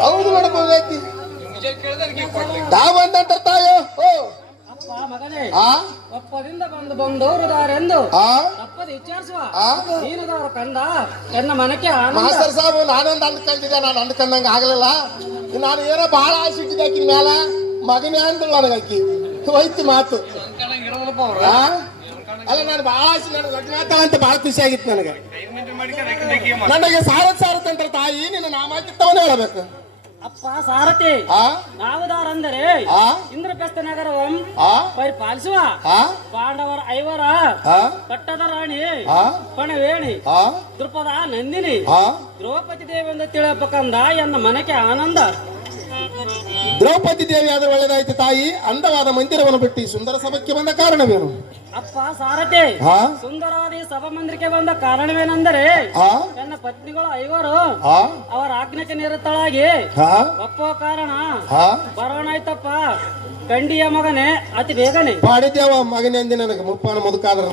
ಹೌದು ಮೇಡಮ್ ತಾಯೋ? ಆ? ಬಂದು ಅಂದ್ಕೊಂಡಿದ್ದೆ ನಾನು ಆಗಲಿಲ್ಲ. ನಾನು ಏನೋ ಬಹಳ ಆಸೆ ಇಟ್ಟಿದ್ದೆ ಮ್ಯಾಲ. ಮಗನೇ ಅಂದಳು ನನಗಾಕಿ ಹೋಯ್ತು ಮಾತು? ಅಲ್ಲ ನಾನು ಬಹಳ ನಾನು ನನಗೆ ಲಗ್ನ ಅಂತ ಬಹಳ ಖುಷಿ ಆಗಿತ್ತು ನನಗೆ. ನನಗೆ ಸಾರತ್ ಸಾರತ್ ಅಂತ ತಾಯಿ ನಿನ್ನ ನಾಮಾಕಿತ್ತವನ್ನ ಹೇಳಬೇಕು. ಅಪ್ಪ ಸಾರಥಿ. ಆ? ನಾವುದಾರಂದರೆ ಆ? ಇಂದ್ರಪ್ರಸ್ಥ ನಗರವಂ ಆ? ಪರಿಪಾಲಿಸುವ. ಆ? ಪಾಂಡವರ ಐವರ ಪಟ್ಟದ ರಾಣಿ ಆ? ಪಣವೇಣಿ ಆ? ದೃಪದ ನಂದಿನಿ ಆ? ದ್ರೌಪದಿ ದೇವಿ ಎಂದು ತಿಳಪಕಂದ ಎನ್ನ ಮನಕ್ಕೆ ಆನಂದ. ದ್ರೌಪದಿ ದೇವಿ ಆದ್ರೆ ಒಳ್ಳೆದಾಯ್ತು ತಾಯಿ. ಅಂದವಾದ ಮಂದಿರವನ್ನು ಬಿಟ್ಟು ಈ ಸುಂದರ ಸಭಕ್ಕೆ ಬಂದ ಕಾರಣವೇನು? ಅಪ್ಪ ಸಾರಥಿ ಸುಂದರವಾದಿ ಸುಂದರವಾದ ಈ ಸಭಾಮಂದಿರಕ್ಕೆ ಬಂದ ಕಾರಣವೇನೆಂದರೆ ಆ? ನನ್ನ ಪತ್ನಿಗಳು ಐವರು ಆ? ಅವರ ಆಜ್ಞೆಗೆ ನಿರತಳಾಗಿ ಒಪ್ಪೋ ಕಾರಣ ಬರೋಣ ಬರೋಣಾಯ್ತಪ್ಪ ಗಂಡಿಯ ಮಗನೇ ಅತಿ ಬೇಗನೆ. ಪಾಡಿದ್ಯಾವ ಮಗನೆಂದಿ ನನಗೆ ಮುಪ್ಪಾನ ಮುದುಕಾದ್ರ.